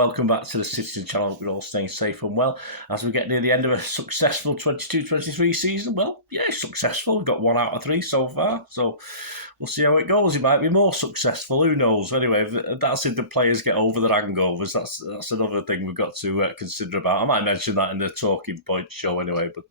welcome back to the Citytilidie channel. We're all staying safe and well as we get near the end of a successful 22-23 season. Well, yeah, successful. We've got 1 out of 3 so far, so we'll see how it goes. It might be more successful, who knows? Anyway, that's if the players get over their hangovers. That's another thing we've got to consider about. I might mention that in the Talking Point show anyway, but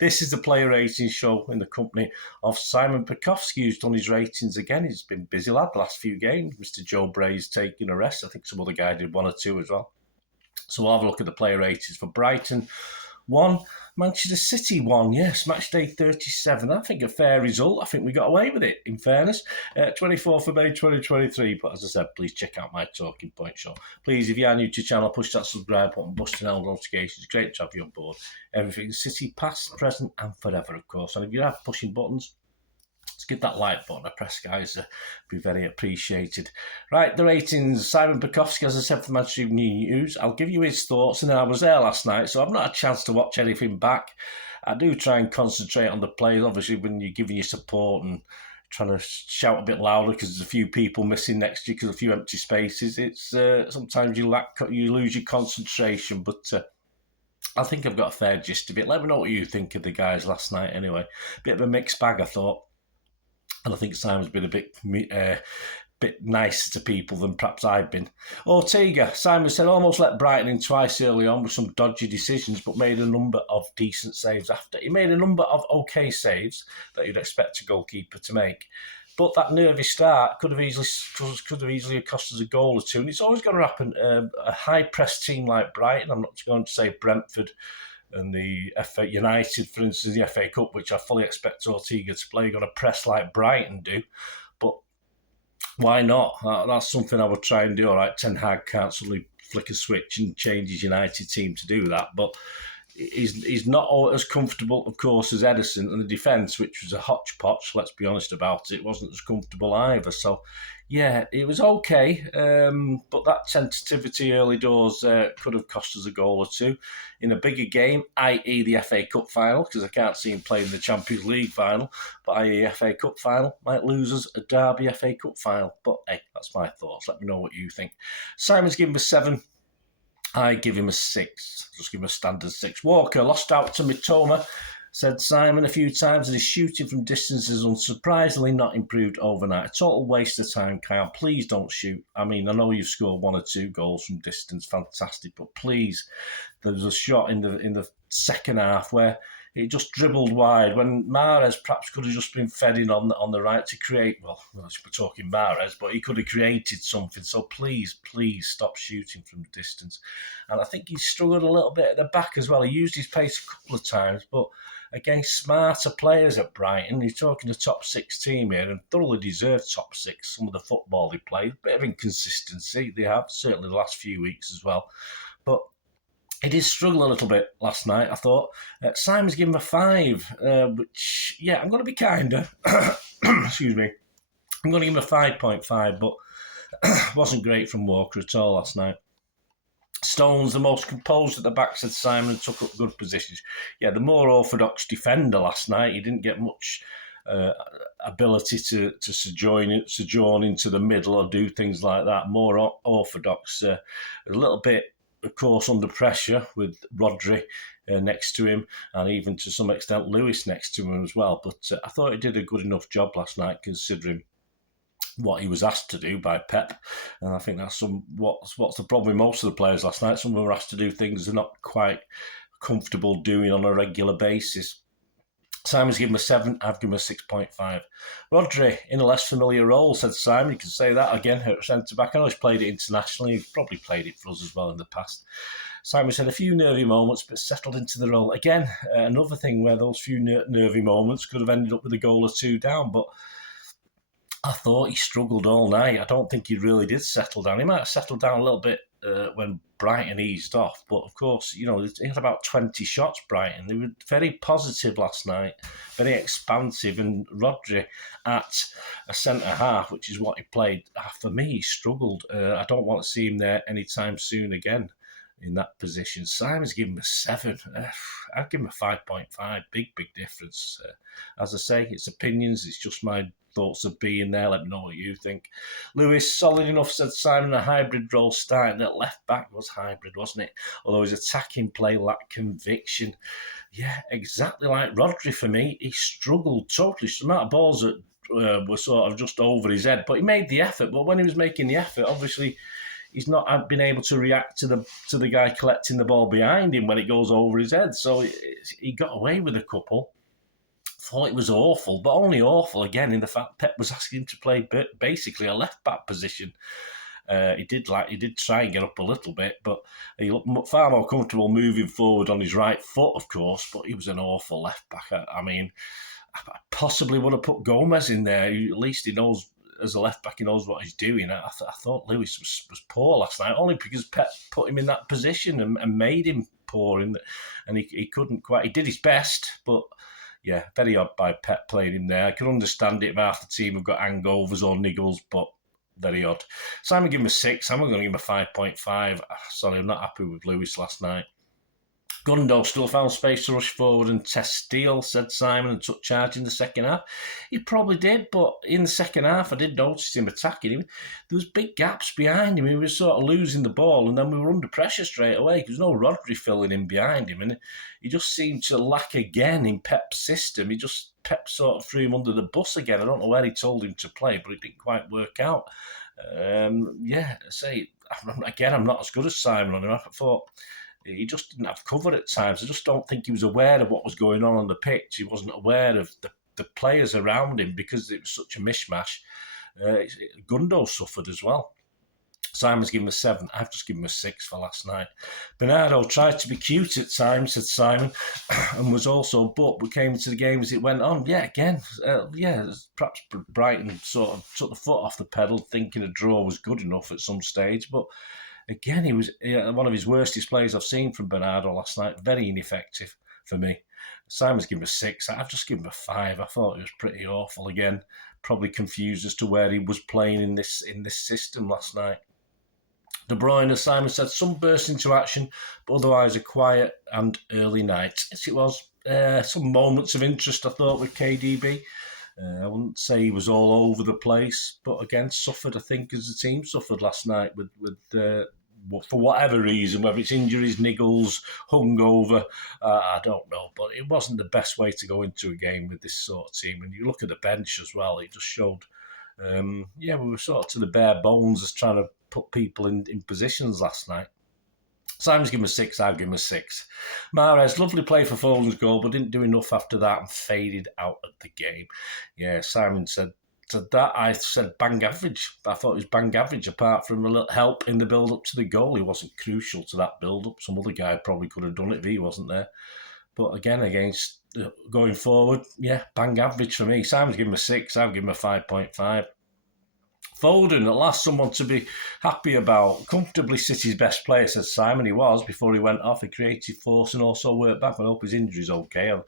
this is the player rating show in the company of Simon Bajkowski, who's done his ratings again. He's been busy lad the last few games. Mr. Joe Bray's taking a rest. I think some other guy did 1 or 2 as well. So we'll have a look at the player ratings for Brighton. 1, Manchester City 1, yes, match day 37. I think a fair result. I think we got away with it, in fairness. 24th of May 2023. But as I said, please check out my Talking Point show. Please, if you are new to the channel, push that subscribe button, bust all notifications. Great to have you on board. Everything City, past, present, and forever, of course. And if you have pushing buttons, let's give that like button a press, guys. Be very appreciated. Right, the ratings. Simon Bajkowski, as I said, for Manchester Evening News. I'll give you his thoughts, and then I was there last night, so I've not had a chance to watch anything back. I do try and concentrate on the players, obviously, when you're giving your support and trying to shout a bit louder because there's a few people missing next to you because a few empty spaces. It's sometimes you lose your concentration, but I think I've got a fair gist of it. Let me know what you think of the guys last night anyway. Bit of a mixed bag, I thought. And I think Simon's been a bit nicer to people than perhaps I've been. Ortega, Simon said, almost let Brighton in twice early on with some dodgy decisions, but made a number of decent saves after. He made a number of okay saves that you'd expect a goalkeeper to make. But that nervy start could have easily cost us a goal or two. And it's always going to happen. A high-press team like Brighton, I'm not going to say Brentford and the FA United, for instance, the FA Cup, which I fully expect Ortega to play, going to press like Brighton do. But why not? That's something I would try and do. All right, Ten Hag can't suddenly flick a switch and change his United team to do that. But he's not as comfortable, of course, as Edison. And the defence, which was a hodgepodge, let's be honest about it, wasn't as comfortable either. So, yeah, it was okay. But that tentativity early doors could have cost us a goal or two. In a bigger game, i.e. the FA Cup final, because I can't see him playing the Champions League final, but i.e. FA Cup final, might lose us a Derby FA Cup final. But, hey, that's my thoughts. Let me know what you think. Simon's given us 7. I give him a 6. Just give him a standard 6. Walker lost out to Mitoma, said Simon a few times, and his shooting from distance is unsurprisingly not improved overnight. A total waste of time, Kyle. Please don't shoot. I mean, I know you've scored 1 or 2 goals from distance, fantastic, but please, there was a shot in the second half where it just dribbled wide when Mahrez perhaps could have just been fed in on the right to create, well, we're talking Mahrez, but he could have created something. So please stop shooting from distance. And I think he struggled a little bit at the back as well. He used his pace a couple of times, but against smarter players at Brighton, he's talking a top 6 team here and thoroughly deserved top 6. Some of the football they played, a bit of inconsistency they have, certainly the last few weeks as well. But he did struggle a little bit last night, I thought. Simon's given him a 5, which, yeah, I'm going to be kinder. Excuse me. I'm going to give him a 5.5, but wasn't great from Walker at all last night. Stones, the most composed at the back, said Simon, took up good positions. Yeah, the more orthodox defender last night. He didn't get much ability to sojourn into the middle or do things like that. More orthodox. A little bit, of course, under pressure with Rodri next to him and even to some extent Lewis next to him as well. But I thought he did a good enough job last night considering what he was asked to do by Pep. And I think that's what's the problem with most of the players last night. Some of them were asked to do things they're not quite comfortable doing on a regular basis. Simon's given him a 7, I've given him a 6.5. Rodri, in a less familiar role, said Simon. You can say that again, at centre-back. I know he's played it internationally. He's probably played it for us as well in the past. Simon said a few nervy moments, but settled into the role. Again, another thing where those few nervy moments could have ended up with a goal or 2 down, but I thought he struggled all night. I don't think he really did settle down. He might have settled down a little bit when Brighton eased off. But, of course, you know, he had about 20 shots, Brighton. They were very positive last night, very expansive. And Rodri at a centre-half, which is what he played, for me, he struggled. I don't want to see him there anytime soon again. in that position. Simon's given him a 7. I'd give him a 5.5. Big difference. As I say, it's opinions. It's just my thoughts of being there. Let me know what you think. Lewis, solid enough, said Simon. A hybrid role starting at left back was hybrid, wasn't it? Although his attacking play lacked conviction. Yeah, exactly like Rodri for me. He struggled totally. Some amount of balls that were sort of just over his head, but he made the effort. But when he was making the effort, obviously he's not been able to react to the guy collecting the ball behind him when it goes over his head. So he got away with a couple. Thought it was awful, but only awful again in the fact Pep was asking him to play basically a left back position. He did try and get up a little bit, but he looked far more comfortable moving forward on his right foot, of course. But he was an awful left back. I mean, I possibly would have put Gomez in there. At least he knows, as a left back, he knows what he's doing. I thought Lewis was poor last night, only because Pep put him in that position and made him poor, and he couldn't quite. He did his best, but. Yeah, very odd by Pep playing him there. I can understand it if half the team have got hangovers or niggles, but very odd. Simon gave him a 6. I'm going to give him a 5.5. Sorry, I'm not happy with Lewis last night. Gundo still found space to rush forward and test Steele, said Simon, and took charge in the second half. He probably did, but in the second half, I did notice him attacking him. There was big gaps behind him. He was sort of losing the ball, and then we were under pressure straight away. There was no Rodri filling in behind him, and he just seemed to lack again in Pep's system. Pep sort of threw him under the bus again. I don't know where he told him to play, but it didn't quite work out. I'm not as good as Simon on him. I thought he just didn't have cover at times. I just don't think he was aware of what was going on the pitch. He wasn't aware of the players around him because it was such a mishmash. Gundo suffered as well. Simon's given him a 7. I've just given him a 6 for last night. Bernardo tried to be cute at times, said Simon, and was also, but we came into the game as it went on. Yeah, again, perhaps Brighton sort of took the foot off the pedal, thinking a draw was good enough at some stage, but again, he was one of his worst displays I've seen from Bernardo last night. Very ineffective for me. Simon's given him a 6. I've just given him a 5. I thought it was pretty awful again. Probably confused as to where he was playing in this system last night. De Bruyne, as Simon said, some burst into action, but otherwise a quiet and early night. Yes, it was. Some moments of interest, I thought, with KDB. I wouldn't say he was all over the place, but again, suffered, I think, as the team suffered last night with for whatever reason, whether it's injuries, niggles, hungover, I don't know. But it wasn't the best way to go into a game with this sort of team. And you look at the bench as well, it just showed, we were sort of to the bare bones as trying to put people in positions last night. Simon's given him a 6, I've given him a 6. Mahrez, lovely play for Foden's goal, but didn't do enough after that and faded out of the game. Yeah, Simon said that. I said bang average. I thought it was bang average, apart from a little help in the build-up to the goal. He wasn't crucial to that build-up. Some other guy probably could have done it if he wasn't there. But again, against going forward, yeah, bang average for me. Simon's given him a 6, I've given him a 5.5. Foden, at last someone to be happy about. Comfortably City's best player, said Simon. He was before he went off. He created force and also worked back. I hope his injury's okay. I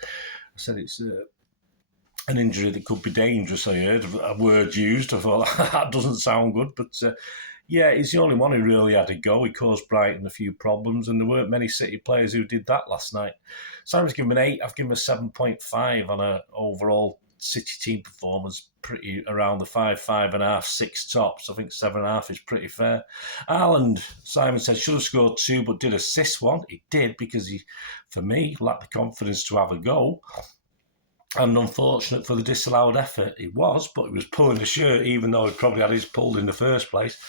said it's an injury that could be dangerous, I heard. A word used. I thought, that doesn't sound good. But he's the only one who really had a go. He caused Brighton a few problems, and there weren't many City players who did that last night. Simon's given him an 8. I've given him a 7.5 on an overall City team performance, pretty around the 5, 5.5, 6 tops. I think 7.5 is pretty fair. Haaland, Simon said, should have scored 2 but did assist 1. He did because he, for me, lacked the confidence to have a goal. And unfortunate for the disallowed effort, he was, but he was pulling the shirt even though he probably had his pulled in the first place.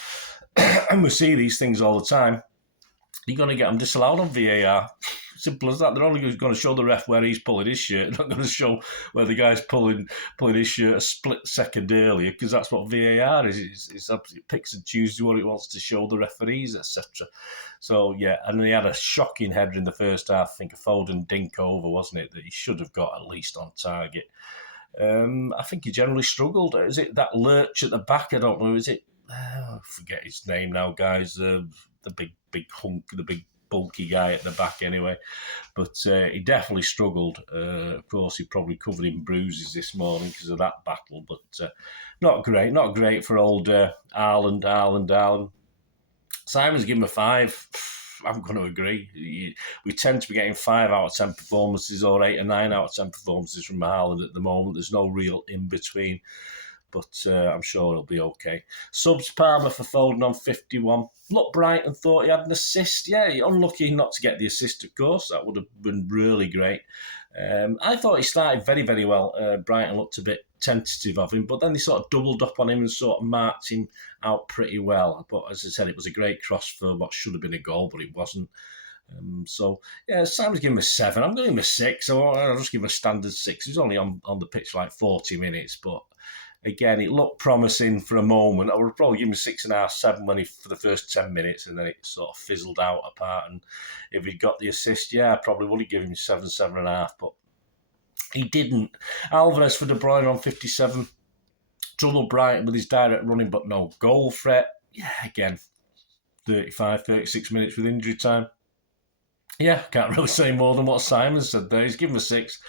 And we see these things all the time. You're going to get them disallowed on VAR. Simple as that. They're only going to show the ref where he's pulling his shirt. They're not going to show where the guy's pulling his shirt a split second earlier, because that's what VAR is. It picks and chooses what it wants to show the referees, etc. So, yeah, and he had a shocking header in the first half. I think a Foden dink over, wasn't it, that he should have got at least on target. I think he generally struggled. Is it that lurch at the back? I don't know. Is it? I forget his name now, guys. The big hunk, the big bulky guy at the back anyway. But he definitely struggled. Of course, he probably covered in bruises this morning because of that battle. But not great for old Haaland. Simon's given him a 5. I'm going to agree. We tend to be getting 5 out of 10 performances or 8 or 9 out of 10 performances from Haaland at the moment. There's no real in between, but I'm sure it'll be okay. Subs Palmer for Foden on 51. Look, Brighton thought he had an assist. Yeah, unlucky not to get the assist, of course. That would have been really great. I thought he started very, very well. Brighton looked a bit tentative of him, but then they sort of doubled up on him and sort of marked him out pretty well. But as I said, it was a great cross for what should have been a goal, but it wasn't. So, yeah, Sam's giving him a 7. I'm going to give him a 6. I'll just give him a standard 6. He was only on the pitch like 40 minutes, but again, it looked promising for a moment. I would probably give him a 6.5, 7 for the first 10 minutes, and then it sort of fizzled out apart. And if he'd got the assist, yeah, I probably would have given him 7, 7.5, but he didn't. Alvarez for De Bruyne on 57. Trouble Brighton with his direct running, but no goal threat. Yeah, again, 35, 36 minutes with injury time. Yeah, can't really say more than what Simon said there. He's given him a 6.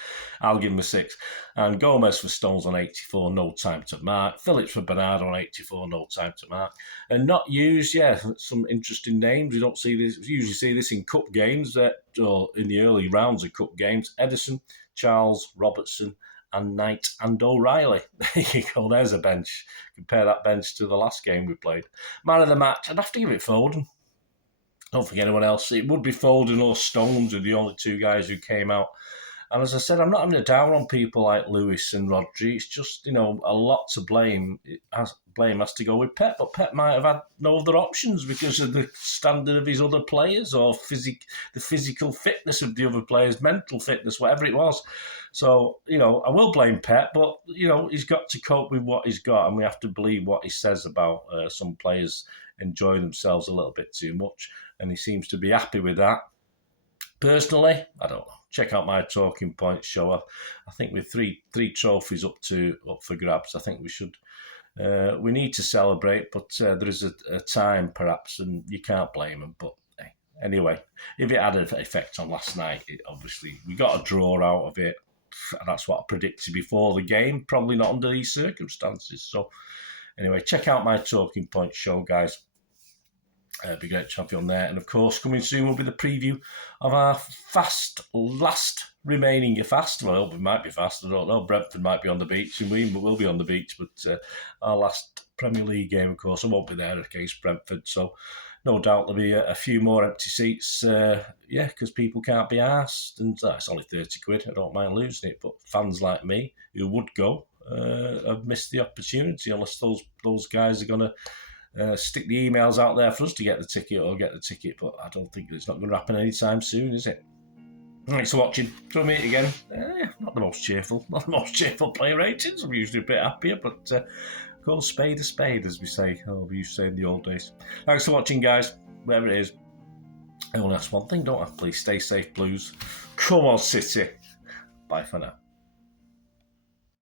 I'll give him a 6. And Gomez for Stones on 84, no time to mark. Phillips for Bernard on 84, no time to mark. And not used, yeah, some interesting names. We don't see this. We usually see this in cup games, or in the early rounds of cup games. Edison, Charles, Robertson, and Knight and O'Reilly. There you go, there's a bench. Compare that bench to the last game we played. Man of the match, I'd have to give it Foden. Don't forget anyone else. It would be Foden or Stones are the only 2 guys who came out. And as I said, I'm not having a down on people like Lewis and Rodri. It's just, a lot to blame. Blame has to go with Pep, but Pep might have had no other options because of the standard of his other players or the physical fitness of the other players, mental fitness, whatever it was. So, I will blame Pep, but, he's got to cope with what he's got, and we have to believe what he says about some players enjoying themselves a little bit too much, and he seems to be happy with that. Personally, I don't know. Check out my talking points show. I think with three trophies up for grabs, I think we should. We need to celebrate, but there is a time perhaps, and you can't blame them. But anyway, if it had an effect on last night, obviously we got a draw out of it. And that's what I predicted before the game. Probably not under these circumstances. So anyway, check out my talking points show, guys. It'd be great to have you on there. And of course, coming soon will be the preview of our last remaining fast. Well, I hope it might be fast. I don't know. Brentford might be on the beach, and we'll be on the beach. But our last Premier League game, of course, I won't be there against Brentford. So no doubt there'll be a few more empty seats. Because people can't be arsed. And it's only 30 quid. I don't mind losing it. But fans like me who would go have missed the opportunity unless those guys are going to stick the emails out there for us to get the ticket, but I don't think it's not going to happen anytime soon, is it? Thanks for watching. Till we meet again. Not the most cheerful player ratings. I'm usually a bit happier, but call a spade, as we say. We used to say in the old days. Thanks for watching, guys. Wherever it is. I only ask one thing, don't I? Please stay safe, Blues. Come on, City. Bye for now.